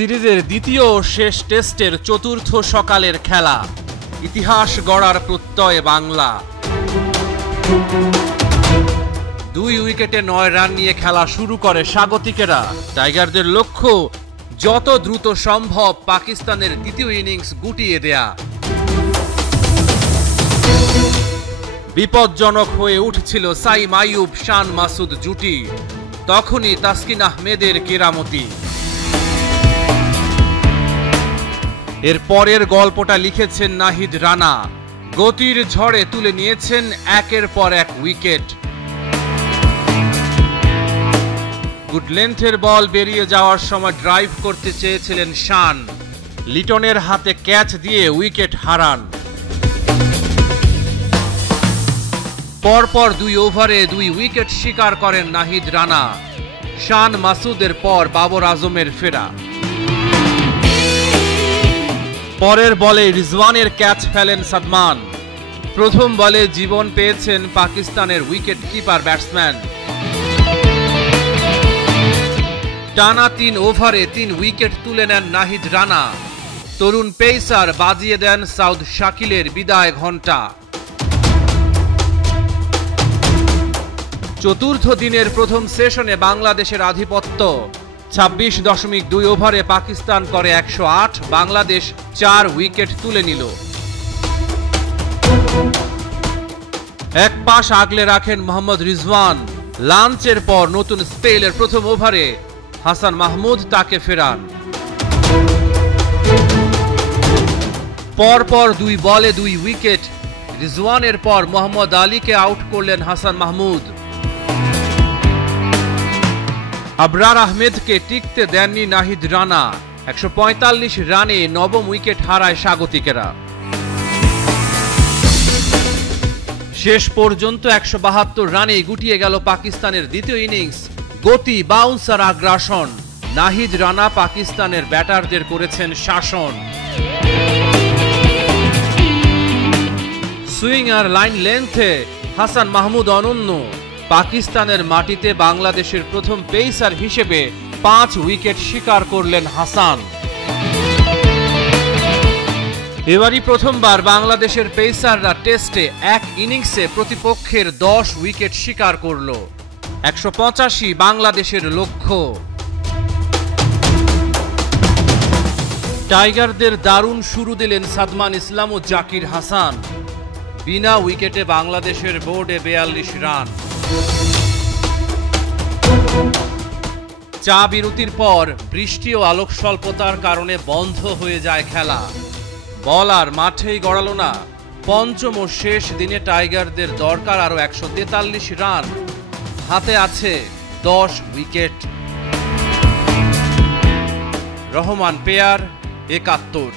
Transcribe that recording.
সিরিজের দ্বিতীয় ও শেষ টেস্টের চতুর্থ সকালের খেলা, ইতিহাস গড়ার প্রত্যয় বাংলা। 2 উইকেটে 9 রান নিয়ে খেলা শুরু করে স্বাগতিকেরা। টাইগারদের লক্ষ্য যত দ্রুত সম্ভব পাকিস্তানের দ্বিতীয় ইনিংস গুটিয়ে দেয়া। বিপজ্জনক হয়ে উঠছিল সাইম আইয়ুব শান মাসুদ জুটি। তখনই তাসকিন আহমেদের কেরামতি। এর পরের গল্পটা লিখেছেন নাহিদ রানা। গতির ঝড়ে তুলে নিয়েছেন একের পর এক উইকেট। গুড লেন্থের বল বেরিয়ে যাওয়ার সময় ড্রাইভ করতে চেয়েছিলেন শান। লিটনের হাতে ক্যাচ দিয়ে উইকেট হারান। পরপর 2 ওভারে 2 উইকেট শিকার করেন নাহিদ রানা। শান মাসুদের পর বাবর আজমের ফেরা। পরের বলে রিজওয়ানের ক্যাচ ফেলেন সাদমান। প্রথম বলে জীবন পেয়েছেন পাকিস্তানের উইকেট কিপার ব্যাটসম্যান। টানা 3 ওভারে 3 উইকেট তুলে নেন নাহিদ রানা। তরুণ পেসার বাজিয়ে দেন সাউদ শাকিলের বিদায় ঘণ্টা। চতুর্থ দিনের প্রথম সেশনে বাংলাদেশের আধিপত্য। 26.2 ওভারে পাকিস্তান করে 108, বাংলাদেশ 4 উইকেট তুলে নিল। এক পাশ আগলে রাখেন মোহাম্মদ রিজওয়ান। লাঞ্চের পর নতুন স্পেলের প্রথম ওভারে হাসান মাহমুদ তাকে ফেরান। পরপর 2 বলে 2 উইকেট। রিজওয়ানের পর মোহাম্মদ আলীকে আউট করলেন হাসান মাহমুদ। আবরার আহমেদকে টিকতে দেননি নাহিদ রানা। 145 রানে 9ম উইকেট হারায় স্বাগতিকেরা। শেষ পর্যন্ত 172 রানে গুটিয়ে গেল পাকিস্তানের দ্বিতীয় ইনিংস। গতি, বাউন্সার, আগ্রাসন। নাহিদ রানা পাকিস্তানের ব্যাটারদের করেছেন শাসন। সুইং আর লাইন লেন্থে হাসান মাহমুদ অনন্য। পাকিস্তানের মাটিতে বাংলাদেশের প্রথম পেসার হিসেবে 5 উইকেট শিকার করলেন হাসান। এবারই প্রথমবার বাংলাদেশের পেসাররা টেস্টে এক ইনিংসে প্রতিপক্ষের 10 উইকেট শিকার করল। 185 বাংলাদেশের লক্ষ্য। টাইগারদের দারুণ শুরু দিলেন সাদমান ইসলাম ও জাকির হাসান। বিনা উইকেটে বাংলাদেশের বোর্ডে 42 রান। চা বিরতির পর বৃষ্টি ও আলোক স্বল্পতার কারণে বন্ধ হয়ে যায় খেলা। বল আর মাঠেই গড়ালো না। পঞ্চম ও শেষ দিনে টাইগারদের দরকার আরো 143 রান। হাতে আছে 10 উইকেট। রহমান পেয়ার 71।